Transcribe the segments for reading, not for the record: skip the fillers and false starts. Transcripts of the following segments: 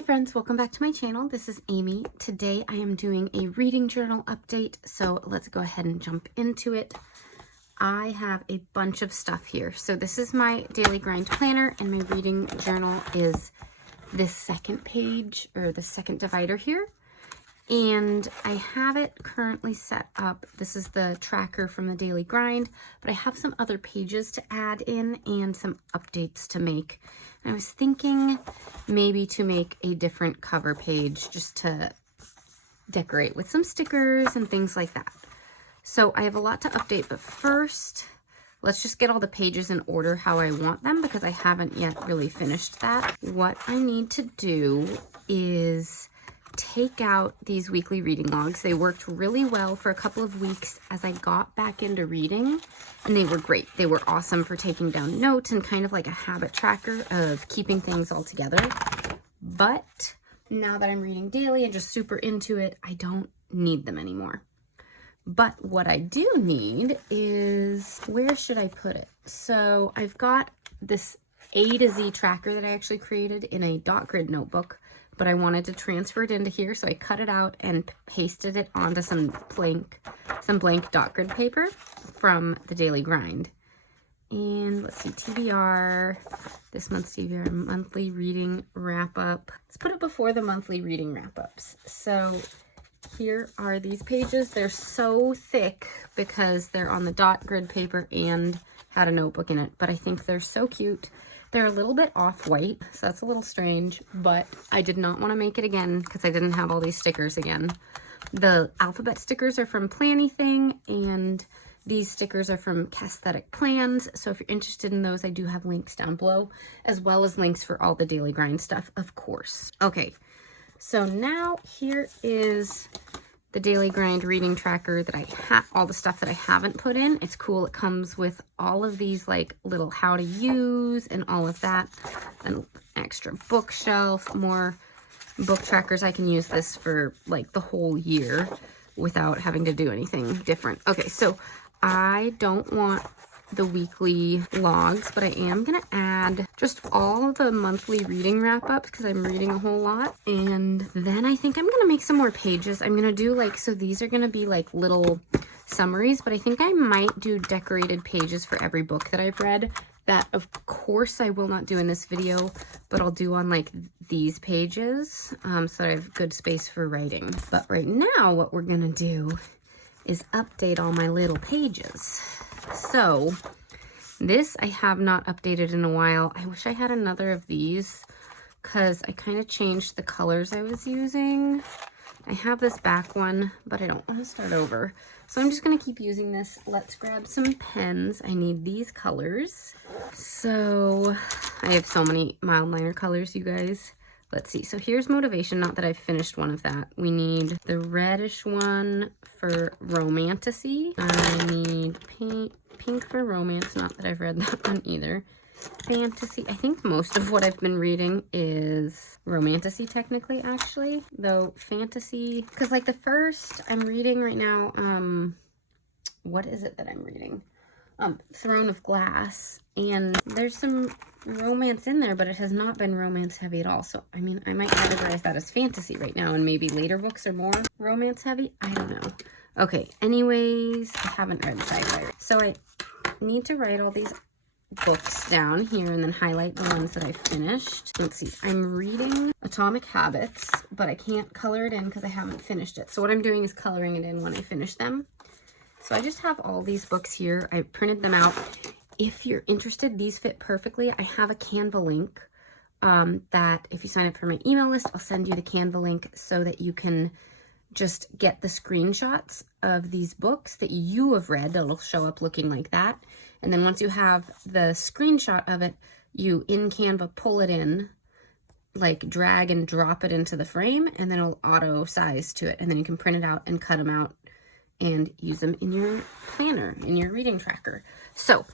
Hi friends, welcome back to my channel. This is Amy. Today I am doing a reading journal update, so let's go ahead and jump into it. I have a bunch of stuff here. So this is my daily grind planner, and my reading journal is this second page, or the second divider here. And I have it currently set up. This is the tracker from the daily grind, but I have some other pages to add in and some updates to make. And I was thinking maybe to make a different cover page just to decorate with some stickers and things like that. So I have a lot to update, but first, let's just get all the pages in order how I want them because I haven't yet really finished that. What I need to do is take out these weekly reading logs. They worked really well for a couple of weeks as I got back into reading, and they were great. They were awesome for taking down notes and kind of like a habit tracker of keeping things all together. But now that I'm reading daily and just super into it, I don't need them anymore. But what I do need is, where should I put it? So I've got this A to Z tracker that I actually created in a dot grid notebook, but I wanted to transfer it into here, so I cut it out and pasted it onto some blank dot grid paper from the daily grind. And let's see, TBR, this month's TBR, monthly reading wrap up. Let's put it before the monthly reading wrap ups. So here are these pages. They're so thick because they're on the dot grid paper and had a notebook in it, but I think they're so cute. They're a little bit off-white, so that's a little strange, but I did not want to make it again because I didn't have all these stickers again. The alphabet stickers are from Planything, and these stickers are from Casthetic Plans, so if you're interested in those, I do have links down below, as well as links for all the daily grind stuff, of course. Okay, so now here is the daily grind reading tracker that I have, all the stuff that I haven't put in. It's cool. It comes with all of these like little how to use and all of that. An extra bookshelf, more book trackers. I can use this for like the whole year without having to do anything different. Okay, so I don't want the weekly logs, but I am gonna add just all the monthly reading wrap-ups because I'm reading a whole lot. And then I think I'm gonna make some more pages. I'm gonna do like, so these are gonna be like little summaries, but I think I might do decorated pages for every book that I've read. That of course I will not do in this video, but I'll do on like these pages so that I have good space for writing. But right now what we're gonna do is update all my little pages. So this I have not updated in a while. I wish I had another of these because I kind of changed the colors I was using. I have this back one, but I don't want to start over. So I'm just going to keep using this. Let's grab some pens. I need these colors. So I have so many mild liner colors, you guys. Let's see. So here's motivation. Not that I've finished one of that. We need the reddish one for romantasy. I need pink for romance. Not that I've read that one either. Fantasy. I think most of what I've been reading is romantasy technically, actually. Though fantasy, because like the first I'm reading right now, what is it that I'm reading? Throne of Glass, and there's some romance in there, but it has not been romance heavy at all. So I mean, I might categorize that as fantasy right now, and maybe later books are more romance heavy. I don't know. Okay, anyways, I haven't read Sidewire, so I need to write all these books down here and then highlight the ones that I finished. Let's see, I'm reading Atomic Habits, but I can't color it in because I haven't finished it. So what I'm doing is coloring it in when I finish them. So I just have all these books here. I printed them out. If you're interested, these fit perfectly. I have a Canva link that if you sign up for my email list, I'll send you the Canva link so that you can just get the screenshots of these books that you have read. It'll show up looking like that. And then once you have the screenshot of it, you in Canva pull it in, like drag and drop it into the frame, and then it'll auto size to it. And then you can print it out and cut them out and use them in your planner, in your reading tracker. So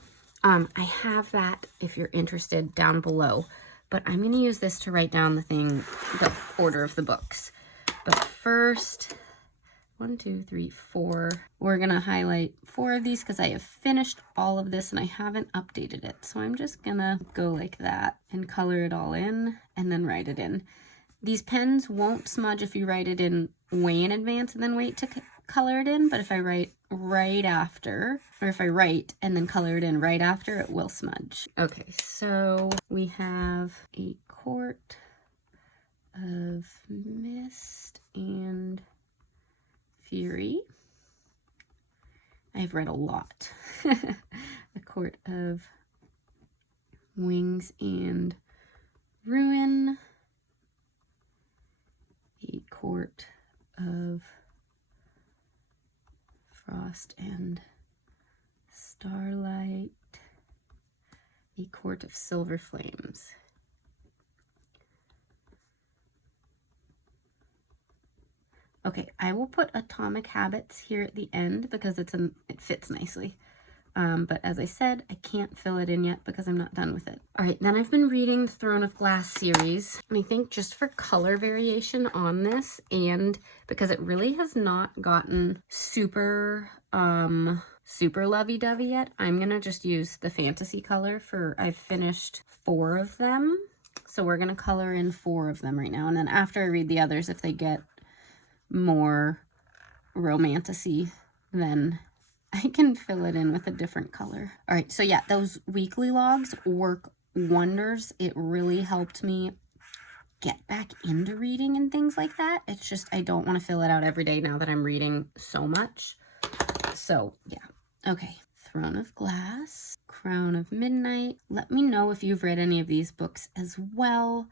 I have that if you're interested down below, but I'm going to use this to write down the order of the books. But first, 1, 2, 3, 4, we're going to highlight 4 of these because I have finished all of this and I haven't updated it. So I'm just going to go like that and color it all in and then write it in. These pens won't smudge if you write it in way in advance and then wait to color it in, but if I write right after, or if I write and then color it in right after, it will smudge. Okay, so we have a quart of Mist and Fury. I've read a lot. A quart of Wings and Ruin. A quart of Frost and Starlight. A quart of Silver Flames. Okay, I will put Atomic Habits here at the end because it fits nicely. But as I said, I can't fill it in yet because I'm not done with it. All right, then I've been reading the Throne of Glass series. And I think just for color variation on this, and because it really has not gotten super lovey-dovey yet, I'm gonna just use the fantasy color I've finished 4 of them. So we're gonna color in 4 of them right now. And then after I read the others, if they get more romantic-y, then I can fill it in with a different color. All right, so yeah, those weekly logs work wonders. It really helped me get back into reading and things like that. It's just I don't want to fill it out every day now that I'm reading so much. So yeah, okay. Throne of Glass, Crown of Midnight. Let me know if you've read any of these books as well.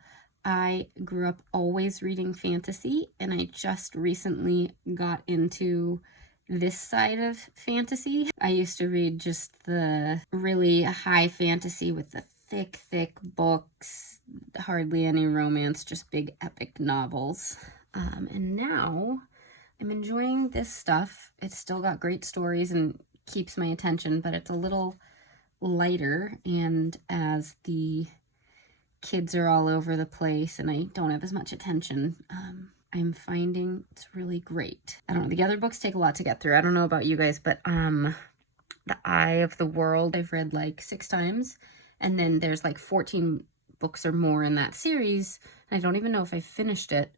I grew up always reading fantasy, and I just recently got into this side of fantasy. I used to read just the really high fantasy with the thick books, hardly any romance, just big epic novels. And now I'm enjoying this stuff. It's still got great stories and keeps my attention, but it's a little lighter, and as the kids are all over the place and I don't have as much attention, I'm finding it's really great. I don't know, the other books take a lot to get through. I don't know about you guys, but The Eye of the World I've read like 6 times, and then there's like 14 books or more in that series. I don't even know if I finished it,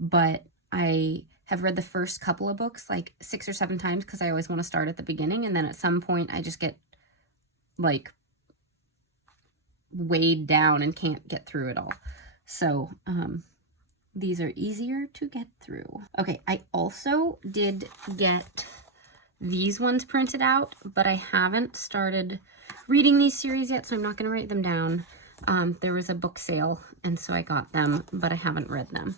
but I have read the first couple of books like 6 or 7 times because I always want to start at the beginning, and then at some point I just get like weighed down and can't get through it all. So these are easier to get through. Okay, I also did get these ones printed out, but I haven't started reading these series yet, so I'm not going to write them down. There was a book sale, and so I got them, but I haven't read them.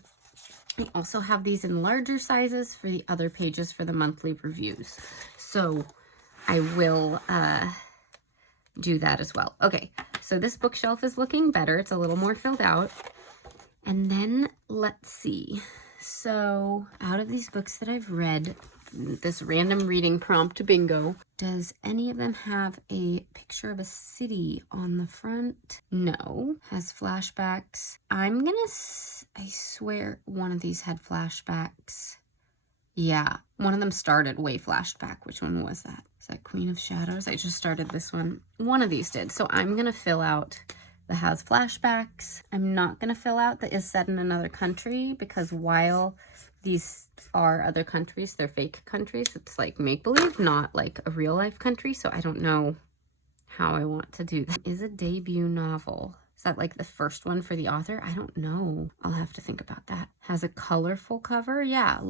I also have these in larger sizes for the other pages for the monthly reviews, so I will do that as well. Okay, so this bookshelf is looking better. It's a little more filled out. And then let's see. So out of these books that I've read, this random reading prompt bingo, does any of them have a picture of a city on the front? No. Has flashbacks. I swear one of these had flashbacks. Yeah, one of them started way flashback. Which one was that? Is that Queen of Shadows? I just started this one. One of these did. So I'm going to fill out the has flashbacks. I'm not going to fill out the is set in another country because while these are other countries, they're fake countries. It's like make-believe, not like a real-life country. So I don't know how I want to do that. Is a debut novel. Is that like the first one for the author? I don't know. I'll have to think about that. Has a colorful cover. Yeah,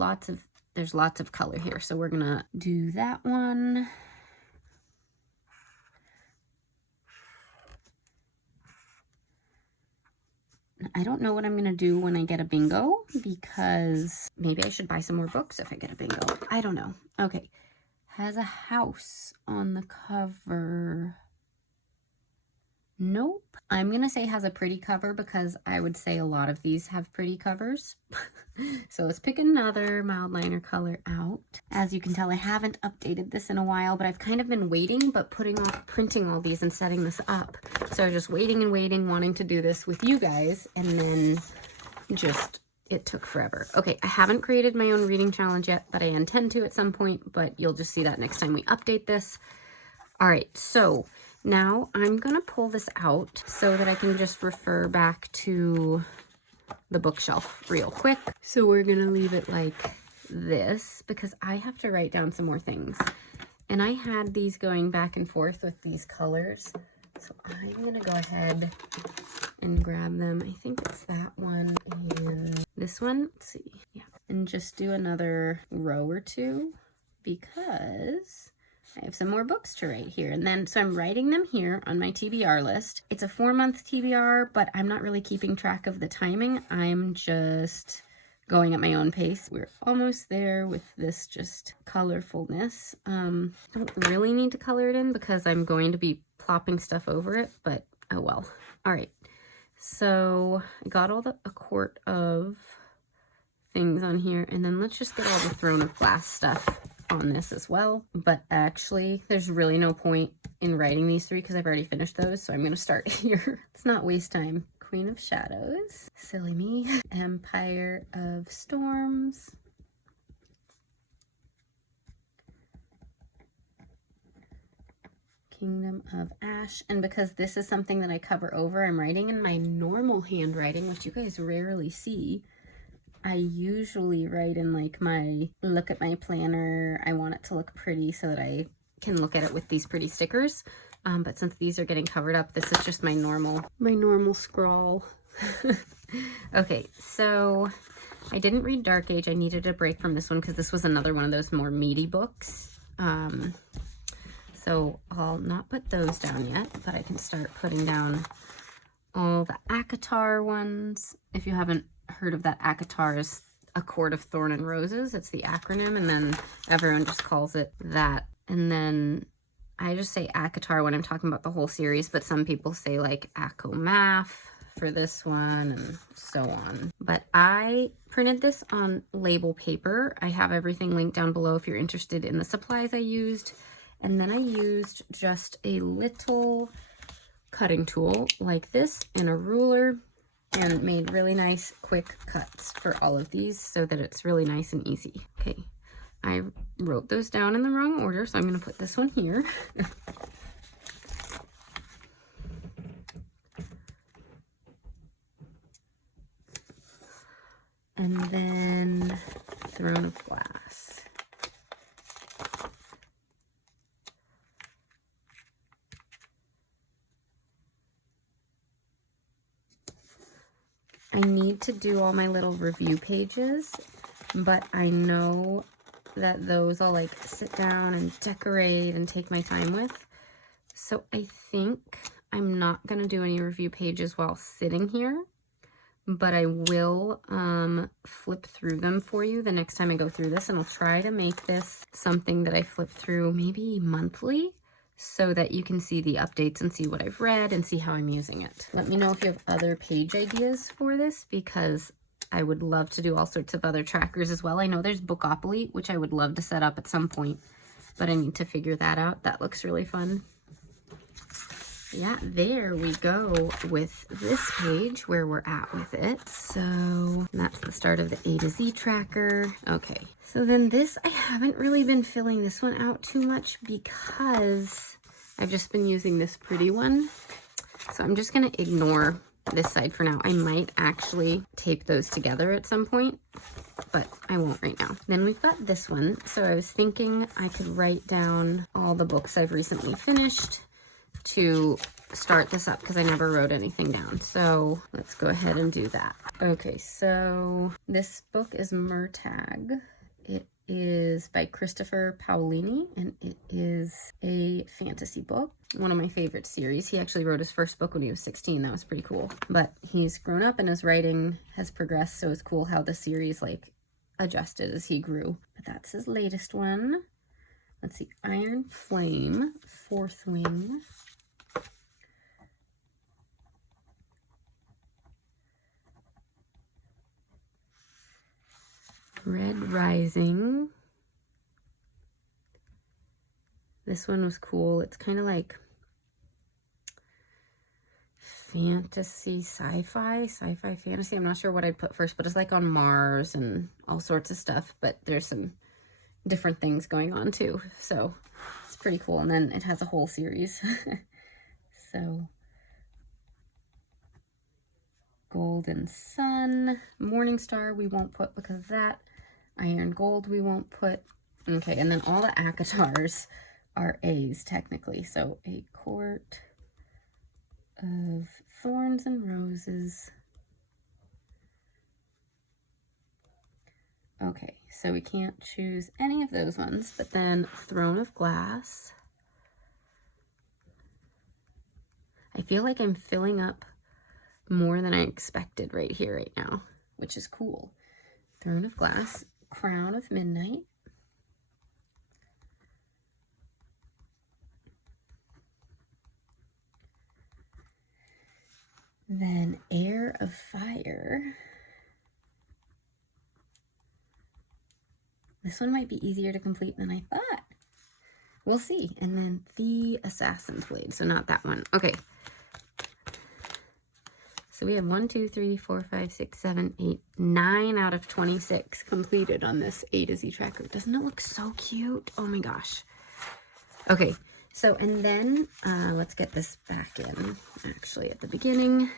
there's lots of color here. So we're going to do that one. I don't know what I'm going to do when I get a bingo, because maybe I should buy some more books if I get a bingo. I don't know. Okay. Has a house on the cover. Nope. I'm going to say has a pretty cover because I would say a lot of these have pretty covers. So let's pick another mild liner color out. As you can tell, I haven't updated this in a while, but I've kind of been waiting, but putting off printing all these and setting this up. So I was just waiting and waiting, wanting to do this with you guys, and then just it took forever. Okay, I haven't created my own reading challenge yet, but I intend to at some point, but you'll just see that next time we update this. All right, so now I'm gonna pull this out so that I can just refer back to the bookshelf real quick. So we're gonna leave it like this because I have to write down some more things. And I had these going back and forth with these colors. So I'm gonna go ahead and grab them. I think it's that one and this one. Let's see. Yeah. And just do another row or two because I have some more books to write here. And then, so I'm writing them here on my TBR list. It's a 4-month TBR, but I'm not really keeping track of the timing. I'm just going at my own pace. We're almost there with this just colorfulness. Don't really need to color it in because I'm going to be plopping stuff over it, but oh well. All right. So I got a quart of things on here, and then let's just get all the Throne of Glass stuff on this as well. But actually, there's really no point in writing these 3 because I've already finished those, so I'm going to start here. Let's not waste time. Queen of Shadows, silly me. Empire of Storms, Kingdom of Ash. And because this is something that I cover over, I'm writing in my normal handwriting, which you guys rarely see. I usually write in like my look at my planner. I want it to look pretty so that I can look at it with these pretty stickers. But since these are getting covered up, this is just my normal scrawl. Okay, so I didn't read Dark Age. I needed a break from this one because this was another one of those more meaty books. So I'll not put those down yet, but I can start putting down all the ACOTAR ones. If you haven't heard of that, ACOTAR is A Court of Thorn and Roses. It's the acronym, and then everyone just calls it that. And then I just say ACOTAR when I'm talking about the whole series, but some people say like ACOMAF for this one and so on. But I printed this on label paper. I have everything linked down below if you're interested in the supplies I used. And then I used just a little cutting tool like this and a ruler and made really nice quick cuts for all of these so that it's really nice and easy. Okay, I wrote those down in the wrong order, so I'm going to put this one here. And then Throne of Glass. I need to do all my little review pages, but I know that those I'll like sit down and decorate and take my time with. So I think I'm not going to do any review pages while sitting here, but I will flip through them for you the next time I go through this, and I'll try to make this something that I flip through maybe monthly so that you can see the updates and see what I've read and see how I'm using it. Let me know if you have other page ideas for this because I would love to do all sorts of other trackers as well. I know there's Bookopoly, which I would love to set up at some point, but I need to figure that out. That looks really fun. Yeah, there we go with this page where we're at with it. So that's the start of the A to Z tracker. Okay, so then this, I haven't really been filling this one out too much because I've just been using this pretty one. So I'm just gonna ignore this side for now. I might actually tape those together at some point, but I won't right now. Then we've got this one. So I was thinking I could write down all the books I've recently finished to start this up because I never wrote anything down. So let's go ahead and do that. Okay, so this book is Murtagh. It is by Christopher Paolini, and it is a fantasy book. One of my favorite series. He actually wrote his first book when he was 16. That was pretty cool. But he's grown up and his writing has progressed, so it's cool how the series like adjusted as he grew. But that's his latest one. Let's see, Iron Flame, Fourth Wing. Red Rising. This one was cool. It's kind of like fantasy, sci-fi fantasy. I'm not sure what I'd put first, but it's like on Mars and all sorts of stuff, but there's some different things going on too. So it's pretty cool. And then it has a whole series. So Golden Sun. Morning Star we won't put because of that. Iron Gold we won't put. Okay, and then all the ACOTARs are A's technically. So a Court of Thorns and Roses. Okay, so we can't choose any of those ones, but then Throne of Glass. I feel like I'm filling up more than I expected right here, right now, which is cool. Throne of Glass, Crown of Midnight. Then Heir of Fire. This one might be easier to complete than I thought. We'll see. And then the Assassin's Blade. So not that one. Okay. So we have 1, 2, 3, 4, 5, 6, 7, 8, 9 out of 26 completed on this A to Z tracker. Doesn't it look so cute? Oh my gosh. Okay. So, and then let's get this back in actually at the beginning.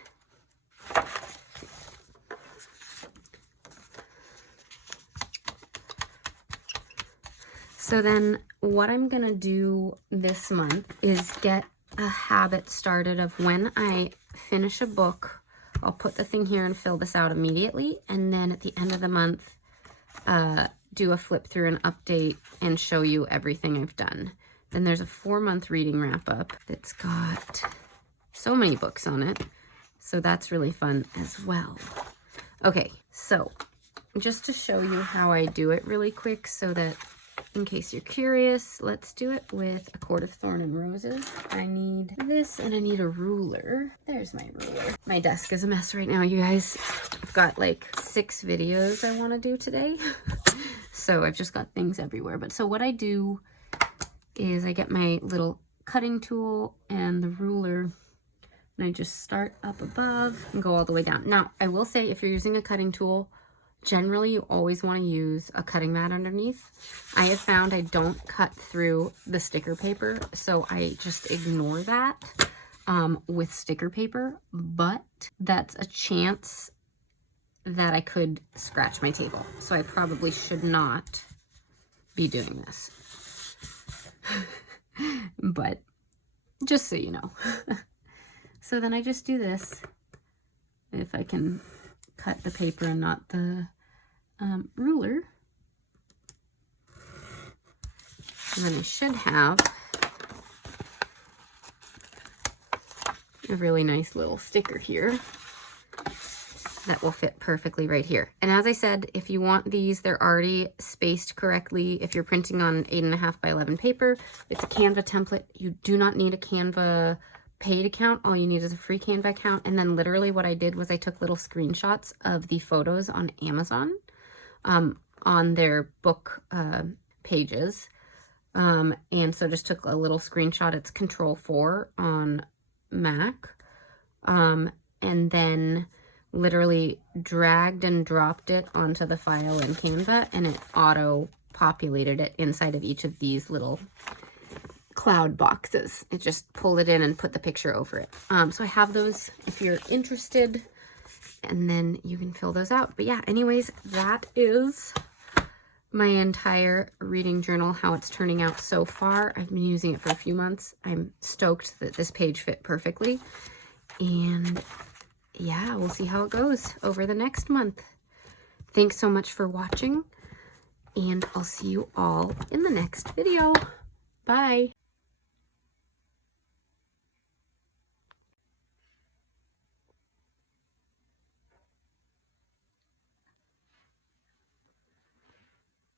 So then what I'm going to do this month is get a habit started of when I finish a book, I'll put the thing here and fill this out immediately. And then at the end of the month, do a flip through and update and show you everything I've done. Then there's a 4-month reading wrap up that's got so many books on it. So that's really fun as well. Okay, so just to show you how I do it really quick so that in case you're curious, let's do it with a Court of Thorn and Roses. I need this and I need a ruler. There's my ruler. My desk is a mess right now, you guys. I've got like 6 videos I want to do today. So I've just got things everywhere. But so what I do is I get my little cutting tool and the ruler and I just start up above and go all the way down. Now, I will say if you're using a cutting tool, generally you always want to use a cutting mat underneath. I have found I don't cut through the sticker paper, so I just ignore that with sticker paper, but that's a chance that I could scratch my table. So I probably should not be doing this. But just so you know. So then I just do this. If I can cut the paper and not the ruler. And then I should have a really nice little sticker here that will fit perfectly right here. And as I said, if you want these, they're already spaced correctly. If you're printing on 8.5 by 11 paper, it's a Canva template. You do not need a Canva paid account. All you need is a free Canva account. And then literally what I did was I took little screenshots of the photos on Amazon on their book pages. And so just took a little screenshot. It's Control-4 on Mac. And then literally dragged and dropped it onto the file in Canva, and it auto-populated it inside of each of these little cloud boxes. It just pulled it in and put the picture over it. So I have those if you're interested, and then you can fill those out. But yeah, anyways, that is my entire reading journal, how it's turning out so far. I've been using it for a few months. I'm stoked that this page fit perfectly. And yeah, we'll see how it goes over the next month. Thanks so much for watching, and I'll see you all in the next video. Bye.